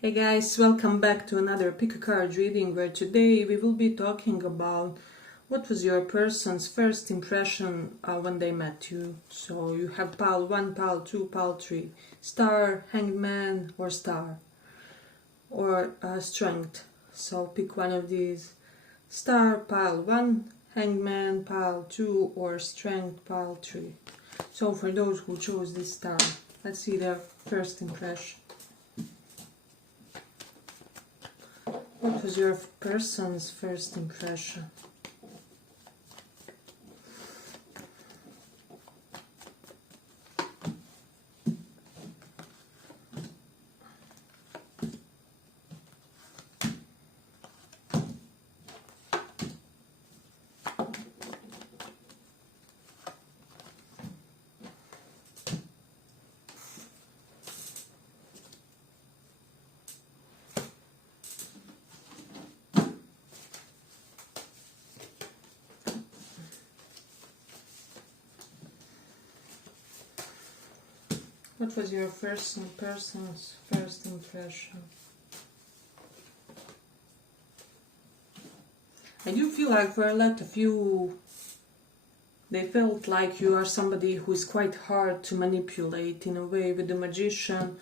Hey guys, welcome back to another pick a card reading where today we will be talking about what was your person's first impression when they met you. So you have pile 1, pile 2, pile 3, star, hangman or star or strength. So pick one of these. Star, pile 1, hangman, pile 2 or strength, pile 3. So for those who chose this star, let's see their first impression. What was your person's first impression? What was your person's first impression? I do feel like for a lot of you, they felt like you are somebody who is quite hard to manipulate in a way. With the magician,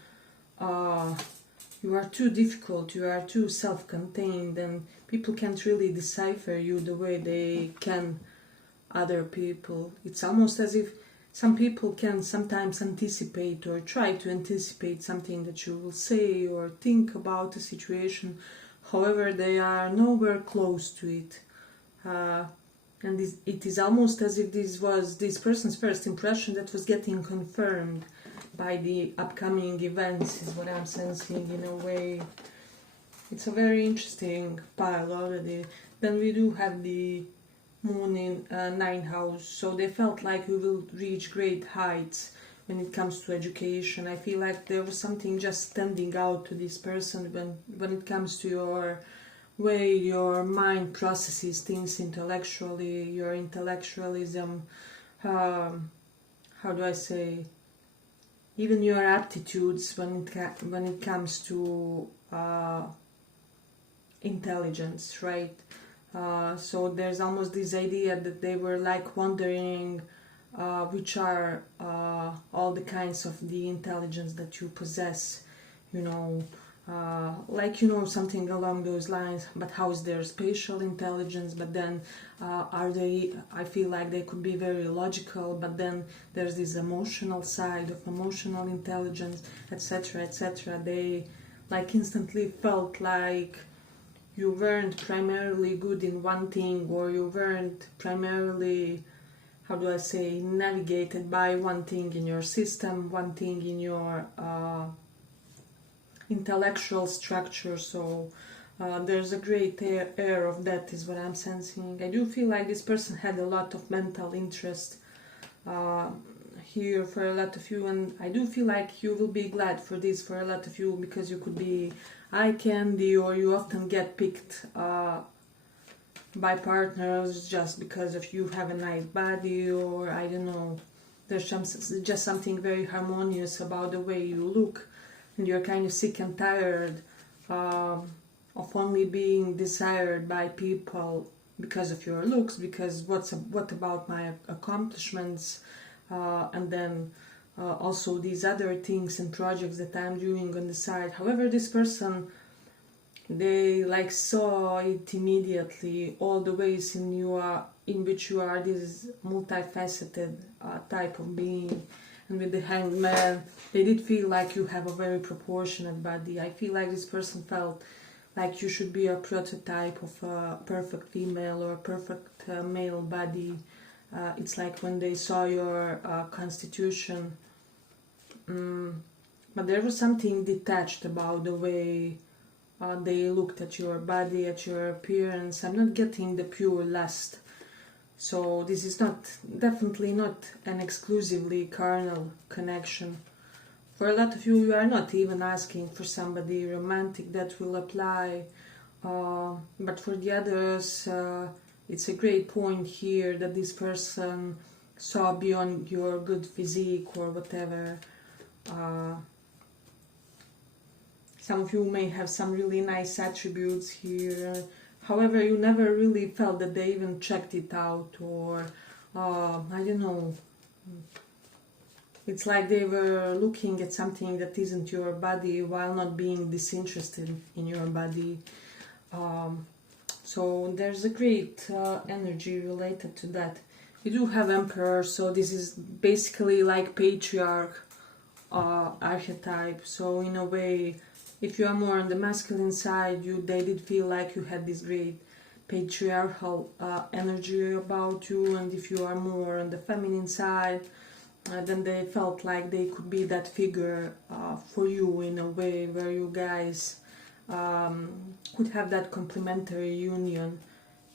you are too difficult, you are too self-contained, and people can't really decipher you the way they can other people. It's almost as if some people can sometimes anticipate or try to anticipate something that you will say or think about a situation. However, they are nowhere close to it. And it is almost as if this was this person's first impression that was getting confirmed by the upcoming events, is what I'm sensing in a way. It's a very interesting pile already. Then we do have the moon in 9th house, so they felt like we will reach great heights when it comes to education. I feel like there was something just standing out to this person when it comes to your way your mind processes things intellectually, your intellectualism, how do I say, even your aptitudes when it comes to intelligence, right? So there's almost this idea that they were like wondering which are all the kinds of the intelligence that you possess, something along those lines. But how is their spatial intelligence? But then are they, I feel like they could be very logical, but then there's this emotional side of emotional intelligence, etc., etc. They like instantly felt like you weren't primarily good in one thing, or you weren't primarily, how do I say, navigated by one thing in your system, one thing in your intellectual structure. So there's a great air of that, is what I'm sensing. I do feel like this person had a lot of mental interest here for a lot of you, and I do feel like you will be glad for this for a lot of you, because you could be eye candy, or you often get picked by partners just because of you have a nice body, or I don't know, there's just something very harmonious about the way you look, and you're kind of sick and tired of only being desired by people because of your looks, because what about my accomplishments, and then also these other things and projects that I'm doing on the side. However, this person, they like saw it immediately, all the ways in which you are this multifaceted type of being. And with the hangman, they did feel like you have a very proportionate body. I feel like this person felt like you should be a prototype of a perfect female or a perfect male body. It's like when they saw your constitution, but there was something detached about the way they looked at your body, at your appearance. I'm not getting the pure lust. So this is definitely not an exclusively carnal connection. For a lot of you, you are not even asking for somebody romantic that will apply. But for the others, it's a great point here that this person saw beyond your good physique or whatever. Some of you may have some really nice attributes here. However, you never really felt that they even checked it out, or I don't know. It's like they were looking at something that isn't your body while not being disinterested in your body. So there's a great energy related to that. You do have Emperor, so this is basically like patriarch archetype. So in a way, if you are more on the masculine side, they did feel like you had this great patriarchal energy about you, and if you are more on the feminine side, then they felt like they could be that figure for you in a way where you guys could have that complementary union,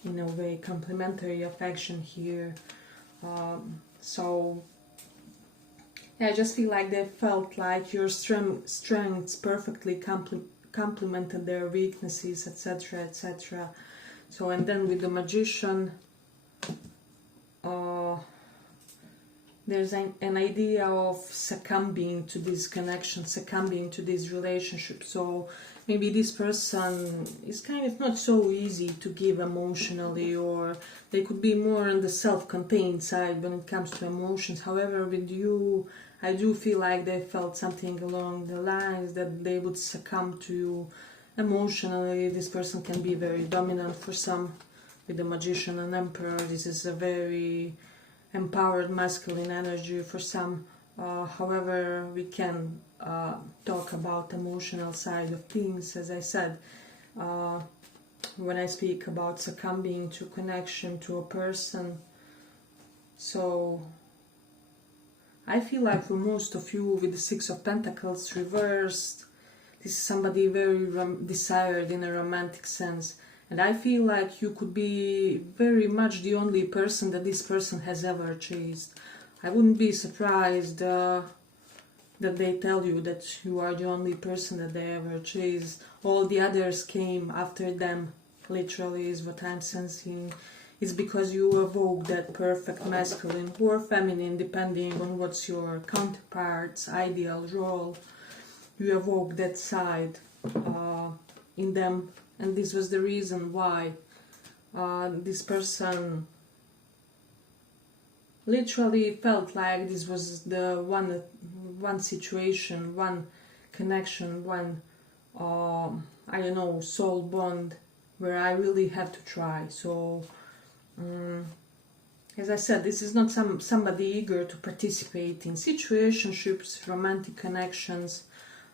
in a way, complementary affection here. So yeah, I just feel like they felt like your strengths perfectly complemented their weaknesses, etc., etc. So, and then with the Magician, there's an idea of succumbing to this connection, succumbing to this relationship. So maybe this person is kind of not so easy to give emotionally, or they could be more on the self-contained side when it comes to emotions. However, with you, I do feel like they felt something along the lines that they would succumb to you emotionally. This person can be very dominant for some. With the Magician and Emperor, this is a very empowered masculine energy for some. However, we can talk about emotional side of things, as I said, when I speak about succumbing to connection to a person. So I feel like for most of you, with the Six of Pentacles reversed, this is somebody very desired in a romantic sense. And I feel like you could be very much the only person that this person has ever chased. I wouldn't be surprised that they tell you that you are the only person that they ever chased. All the others came after them, literally, is what I'm sensing. It's because you evoke that perfect masculine or feminine, depending on what's your counterpart's ideal role. You evoke that side in them. And this was the reason why this person literally felt like this was the one situation, one connection, one, I don't know, soul bond where I really have to try. So, as I said, this is not somebody eager to participate in situationships, romantic connections,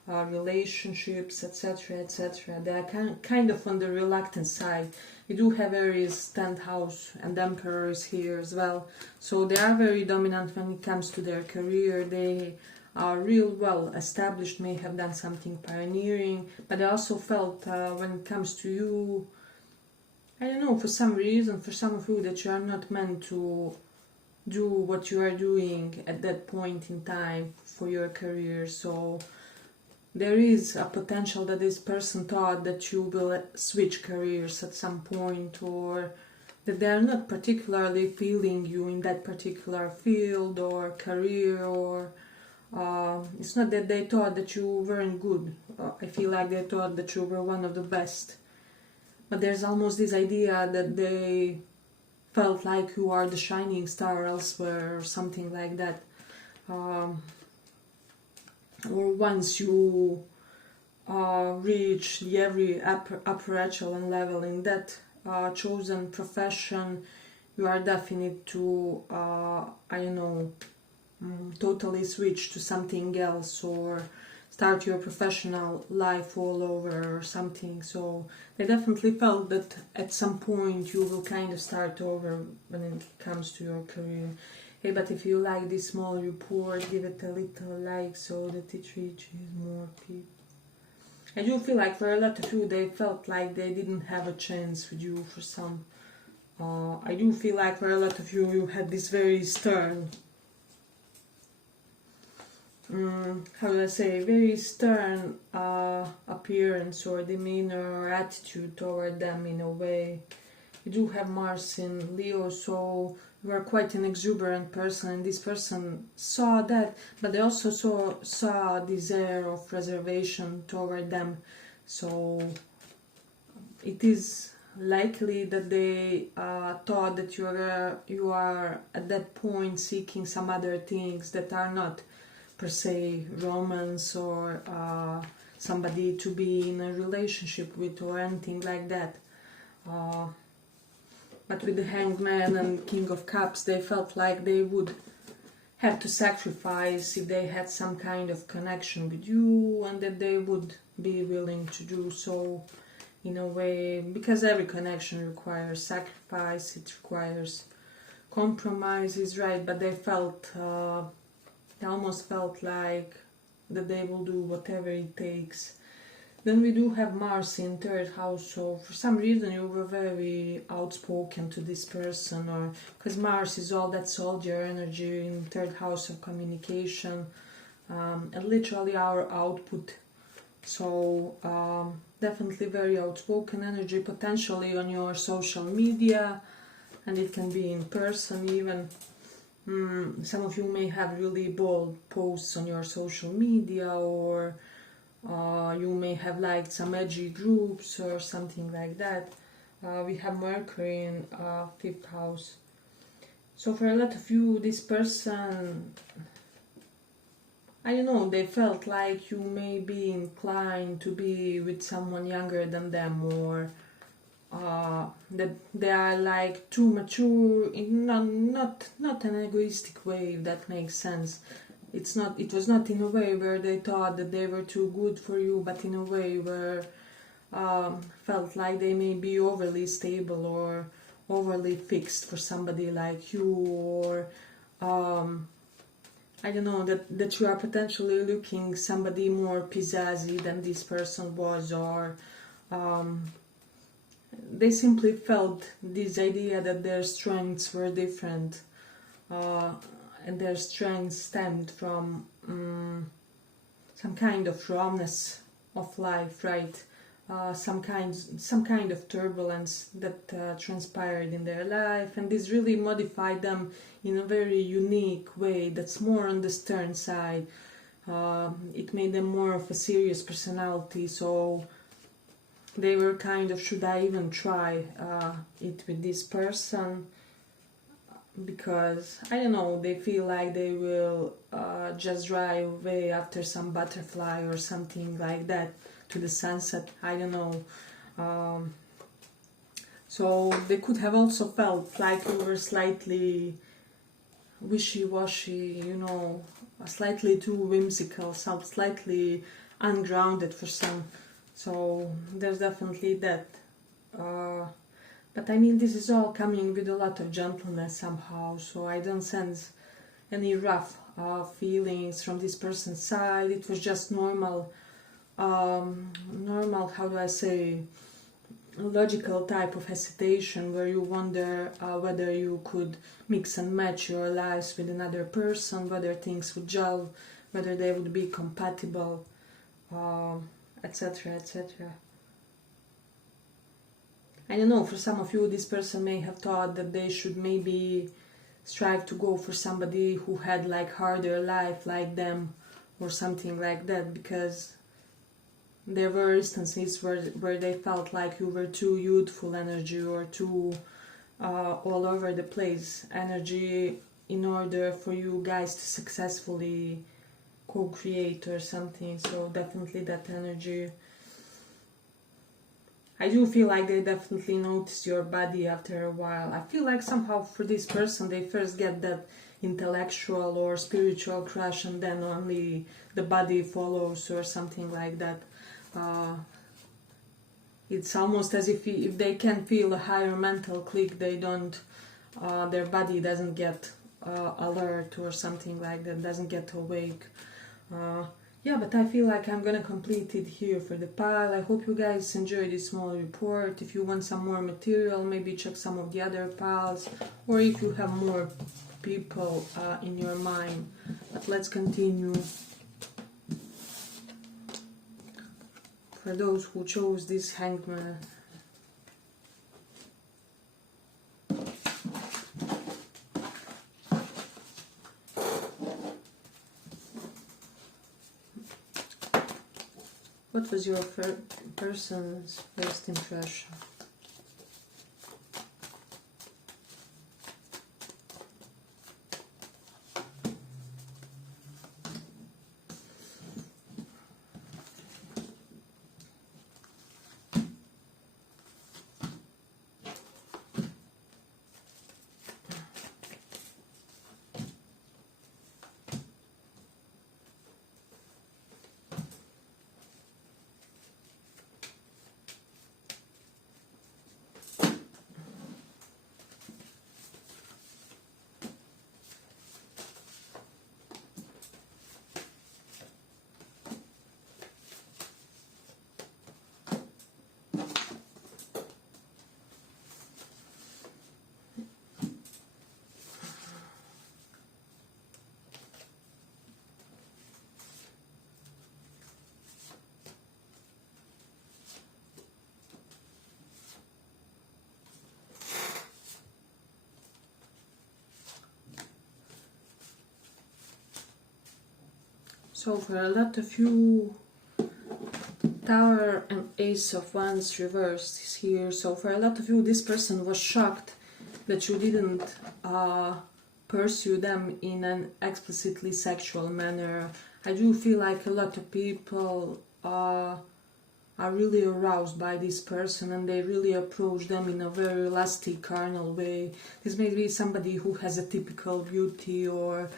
relationships, etc., etc. They are kind of on the reluctant side. We do have Aries, 10th house, and Emperor is here as well. So they are very dominant when it comes to their career. They are real well established, may have done something pioneering, but I also felt when it comes to you, I don't know, for some reason, for some of you, that you are not meant to do what you are doing at that point in time for your career. So there is a potential that this person thought that you will switch careers at some point, or that they are not particularly feeling you in that particular field or career, or it's not that they thought that you weren't good. I feel like they thought that you were one of the best. But there's almost this idea that they felt like you are the shining star elsewhere, or something like that. Or once you reach the every upper echelon level in that chosen profession, you are definite to, I don't know, totally switch to something else, or start your professional life all over or something. So they definitely felt that at some point you will kind of start over when it comes to your career. Hey, but if you like this small report, give it a little like so that it reaches more people. I do feel like for a lot of you, they felt like they didn't have a chance with you for some. I do feel like for a lot of you, you had this very stern, how do I say, very stern appearance or demeanor or attitude toward them in a way. You do have Mars in Leo, so you are quite an exuberant person, and this person saw that, but they also saw this air of reservation toward them. So it is likely that they thought that you are at that point seeking some other things that are not per se romance or somebody to be in a relationship with or anything like that. But with the Hangman and King of Cups, they felt like they would have to sacrifice if they had some kind of connection with you, and that they would be willing to do so in a way, because every connection requires sacrifice, it requires compromises, right? But they almost felt like that they will do whatever it takes. Then we do have Mars in third house, so for some reason you were very outspoken to this person, or because Mars is all that soldier energy in third house of communication, and literally our output. So definitely very outspoken energy, potentially on your social media, and it can be in person even. Some of you may have really bold posts on your social media, or you may have liked some edgy groups or something like that. We have Mercury in fifth house. So for a lot of you, this person, I don't know, they felt like you may be inclined to be with someone younger than them, or that they are like too mature in not an egoistic way, if that makes sense. It was not in a way where they thought that they were too good for you, but in a way where felt like they may be overly stable or overly fixed for somebody like you, or I don't know, that you are potentially looking somebody more pizzazzy than this person was, or they simply felt this idea that their strengths were different, and their strengths stemmed from some kind of rawness of life, right? Some kind of turbulence that transpired in their life, and this really modified them in a very unique way that's more on the stern side. It made them more of a serious personality, so they were kind of, should I even try it with this person? Because, I don't know, they feel like they will just drive away after some butterfly or something like that to the sunset, I don't know. So they could have also felt like you were slightly wishy-washy, you know, slightly too whimsical, slightly ungrounded for some. So there's definitely that. But I mean, this is all coming with a lot of gentleness somehow, so I don't sense any rough feelings from this person's side. It was just normal, how do I say, logical type of hesitation where you wonder whether you could mix and match your lives with another person, whether things would gel, whether they would be compatible, etc., etc. I don't know, for some of you, this person may have thought that they should maybe strive to go for somebody who had like harder life like them or something like that, because there were instances where they felt like you were too youthful energy or too all over the place energy in order for you guys to successfully co-create or something. So definitely that energy. I do feel like they definitely notice your body after a while. I feel like somehow for this person they first get that intellectual or spiritual crush, and then only the body follows or something like that. It's almost as if they can feel a higher mental click, they don't, their body doesn't get alert or something like that, doesn't get awake. Yeah, but I feel like I'm gonna complete it here for the pile. I hope you guys enjoyed this small report. If you want some more material, maybe check some of the other piles, or if you have more people in your mind. But let's continue. For those who chose this hangman. what was your person's first impression? So for a lot of you, Tower and Ace of Wands reversed is here. So for a lot of you, this person was shocked that you didn't pursue them in an explicitly sexual manner. I do feel like a lot of people are really aroused by this person, and they really approach them in a very lusty, carnal way. This may be somebody who has a typical beauty, or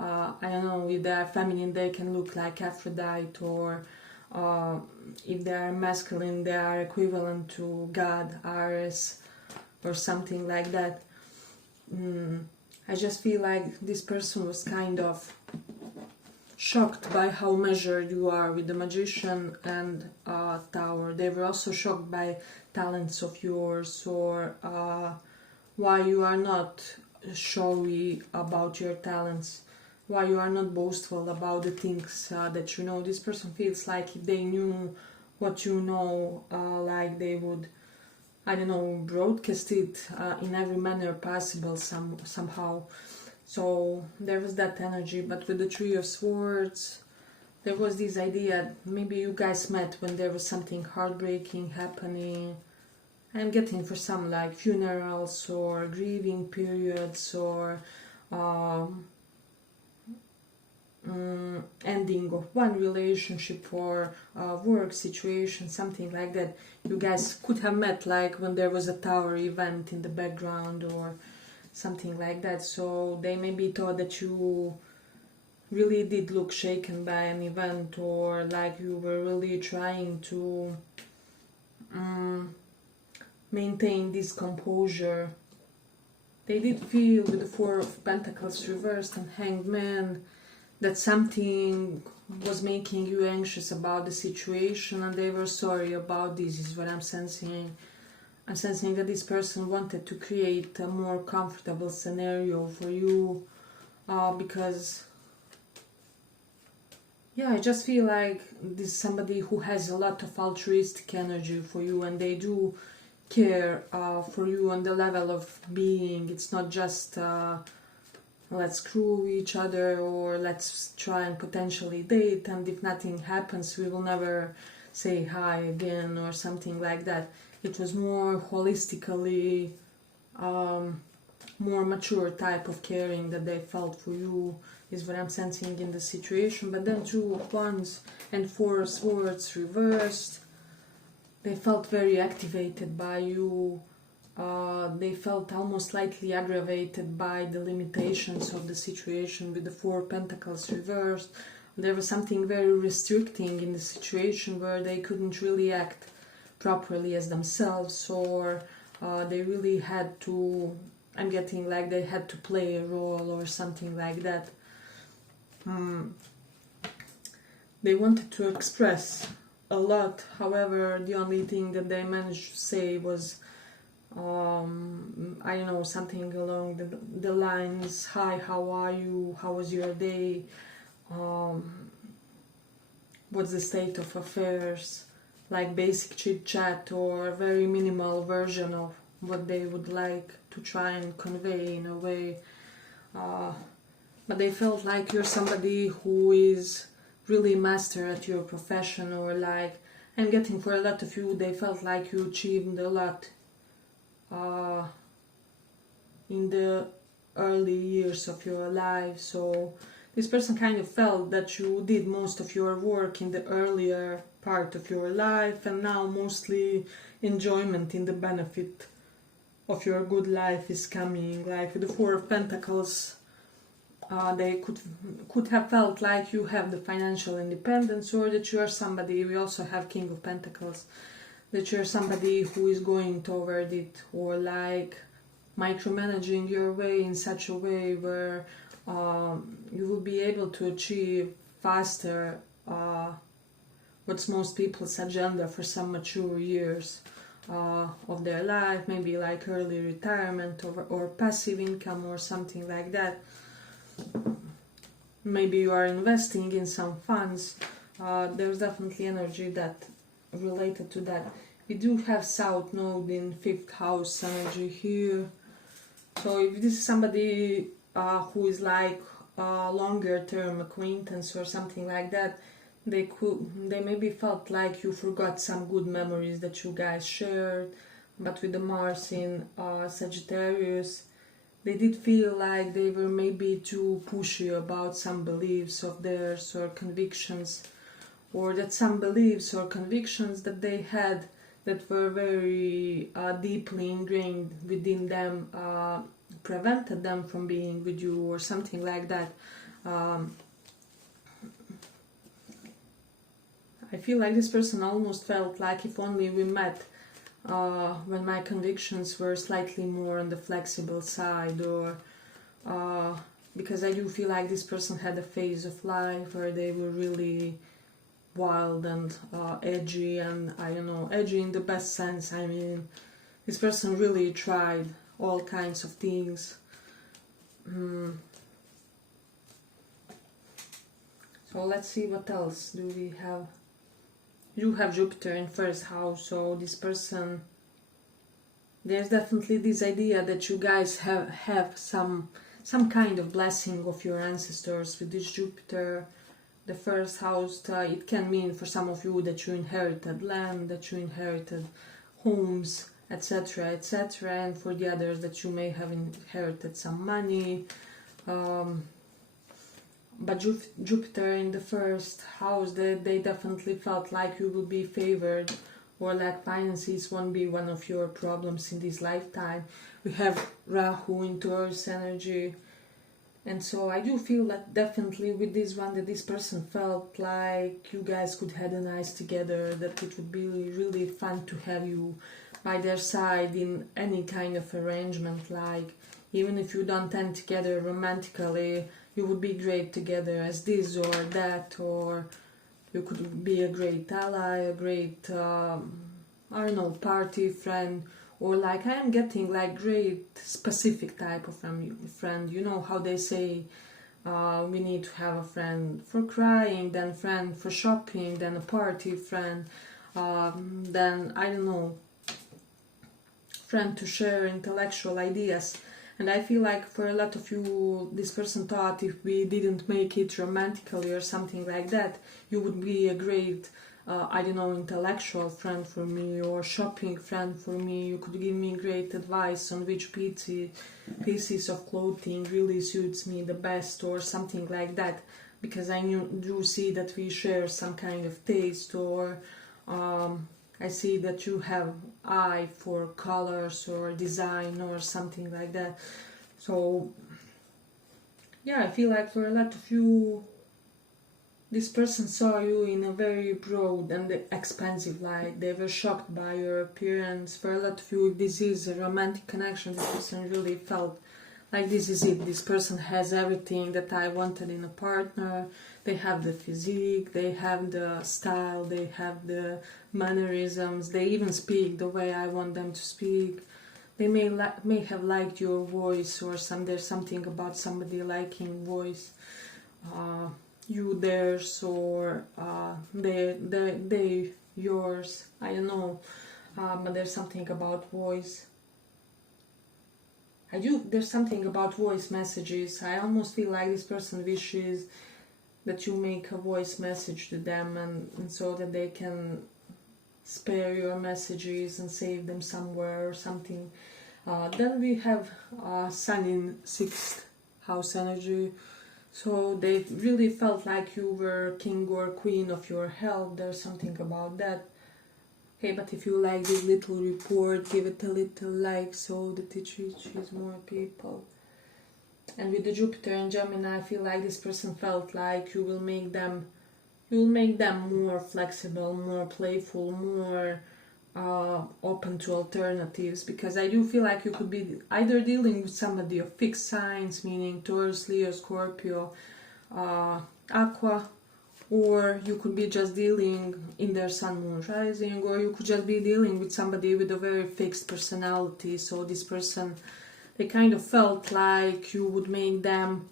I don't know, if they are feminine, they can look like Aphrodite, or if they are masculine, they are equivalent to God, Ares, or something like that. I just feel like this person was kind of shocked by how measured you are with the Magician and Tower. They were also shocked by talents of yours, or why you are not showy about your talents, why you are not boastful about the things that you know. This person feels like if they knew what you know, like they would, I don't know, broadcast it in every manner possible somehow. So there was that energy. But with the Three of Swords, there was this idea, maybe you guys met when there was something heartbreaking happening. I'm getting for some like funerals or grieving periods, or ending of one relationship or work situation, something like that. You guys could have met like when there was a Tower event in the background or something like that. So they maybe thought that you really did look shaken by an event, or like you were really trying to maintain this composure. They did feel with the Four of Pentacles reversed and Hanged Man that something was making you anxious about the situation, and they were sorry about this, is what I'm sensing. I'm sensing that this person wanted to create a more comfortable scenario for you, because, yeah, I just feel like this is somebody who has a lot of altruistic energy for you, and they do care for you on the level of being. It's not just let's screw each other, or let's try and potentially date, and if nothing happens we will never say hi again or something like that. It was more holistically, more mature type of caring that they felt for you, is what I'm sensing in the situation. But then Two of Wands and Four of Swords reversed. They felt very activated by you. They felt almost slightly aggravated by the limitations of the situation with the Four Pentacles reversed. There was something very restricting in the situation where they couldn't really act properly as themselves, or they really had to, I'm getting like they had to play a role or something like that. They wanted to express a lot, however the only thing that they managed to say was I don't know, something along the lines, hi, how are you, how was your day, what's the state of affairs, like basic chit chat, or a very minimal version of what they would like to try and convey in a way. But they felt like you're somebody who is really master at your profession, or like I'm getting for a lot of you, they felt like you achieved a lot in the early years of your life. So this person kind of felt that you did most of your work in the earlier part of your life, and now mostly enjoyment in the benefit of your good life is coming. Like with the Four of Pentacles, they could have felt like you have the financial independence, or that you are somebody. We also have King of Pentacles, that you're somebody who is going toward it, or like micromanaging your way in such a way where you will be able to achieve faster what's most people's agenda for some mature years of their life, maybe like early retirement or passive income or something like that. Maybe you are investing in some funds. There's definitely energy that related to that. We do have South Node in 5th house energy here. So if this is somebody who is like a longer term acquaintance or something like that, they maybe felt like you forgot some good memories that you guys shared. But with the Mars in Sagittarius, they did feel like they were maybe too pushy about some beliefs of theirs or convictions, or that some beliefs or convictions that they had that were very deeply ingrained within them prevented them from being with you or something like that. I feel like this person almost felt like if only we met when my convictions were slightly more on the flexible side, or because I do feel like this person had a phase of life where they were really wild and edgy, and I don't know, edgy in the best sense. I mean, this person really tried all kinds of things. So let's see what else do we have. You have Jupiter in 1st house, so this person, there's definitely this idea that you guys have some kind of blessing of your ancestors with this Jupiter. The 1st house, it can mean for some of you that you inherited land, that you inherited homes, etc., etc., and for the others that you may have inherited some money. But Jupiter in the 1st house, they definitely felt like you will be favored, or like finances won't be one of your problems in this lifetime. We have Rahu in Taurus energy, and so I do feel that definitely with this one, that this person felt like you guys could have a nice together, that it would be really fun to have you by their side in any kind of arrangement. Like even if you don't end together romantically, you would be great together as this or that, or you could be a great ally, a great I don't know, party friend, or like I am getting like great specific type of friend. You know how they say we need to have a friend for crying, then friend for shopping, then a party friend, then I don't know, friend to share intellectual ideas. And I feel like for a lot of you, this person thought if we didn't make it romantically or something like that, you would be a great, I don't know, intellectual friend for me, or shopping friend for me. You could give me great advice on which pieces of clothing really suits me the best, or something like that. Because I do see that we share some kind of taste, or I see that you have eye for colors or design or something like that. So yeah, I feel like for a lot of you, this person saw you in a very broad and expansive light. They were shocked by your appearance. For a lot of you, if this is a romantic connection, this person really felt like this is it. This person has everything that I wanted in a partner. They have the physique, they have the style, they have the mannerisms, they even speak the way I want them to speak. They may have liked your voice, or there's something about somebody liking voice, you theirs, or they yours, I don't know, but there's something about voice. There's something about voice messages. I almost feel like this person wishes that you make a voice message to them, and so that they can spare your messages and save them somewhere or something. Then we have Sun in 6th house energy. So they really felt like you were king or queen of your health. There's something about that. Hey, but if you like this little report, give it a little like so that it reaches more people. And with the Jupiter and Gemini, I feel like this person felt like you will make them more flexible, more playful, more open to alternatives, because I do feel like you could be either dealing with somebody of fixed signs, meaning Taurus, Leo, Scorpio, Aqua, or you could be just dealing in their Sun, Moon, Rising, or you could just be dealing with somebody with a very fixed personality. So this person, they kind of felt like you would make them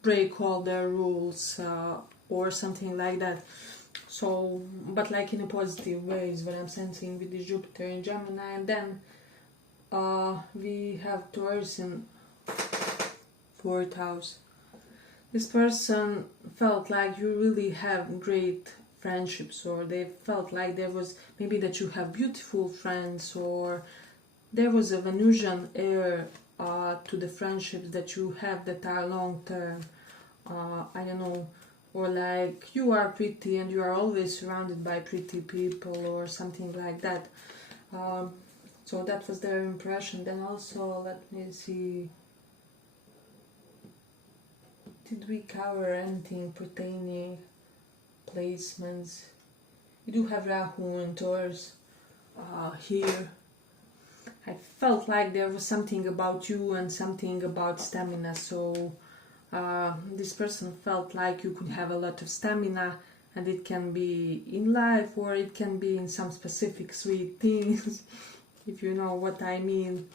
break all their rules or something like that. So, but like in a positive way is what I'm sensing with the Jupiter in Gemini. And then we have Taurus in 4th house. This person felt like you really have great friendships, or they felt like there was maybe that you have beautiful friends, or there was a Venusian air to the friendships that you have that are long term. I don't know, or like you are pretty and you are always surrounded by pretty people or something like that. So that was their impression. Then also, let me see, did we cover anything pertaining placements? We do have Rahu and Taurus here. I felt like there was something about you and something about stamina. So this person felt like you could have a lot of stamina, and it can be in life or it can be in some specific sweet things, if you know what I mean.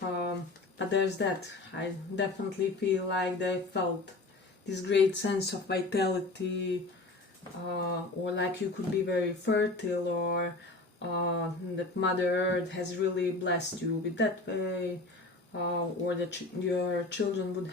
But there's that. I definitely feel like they felt this great sense of vitality, or like you could be very fertile, or that Mother Earth has really blessed you with that way, or that your children would have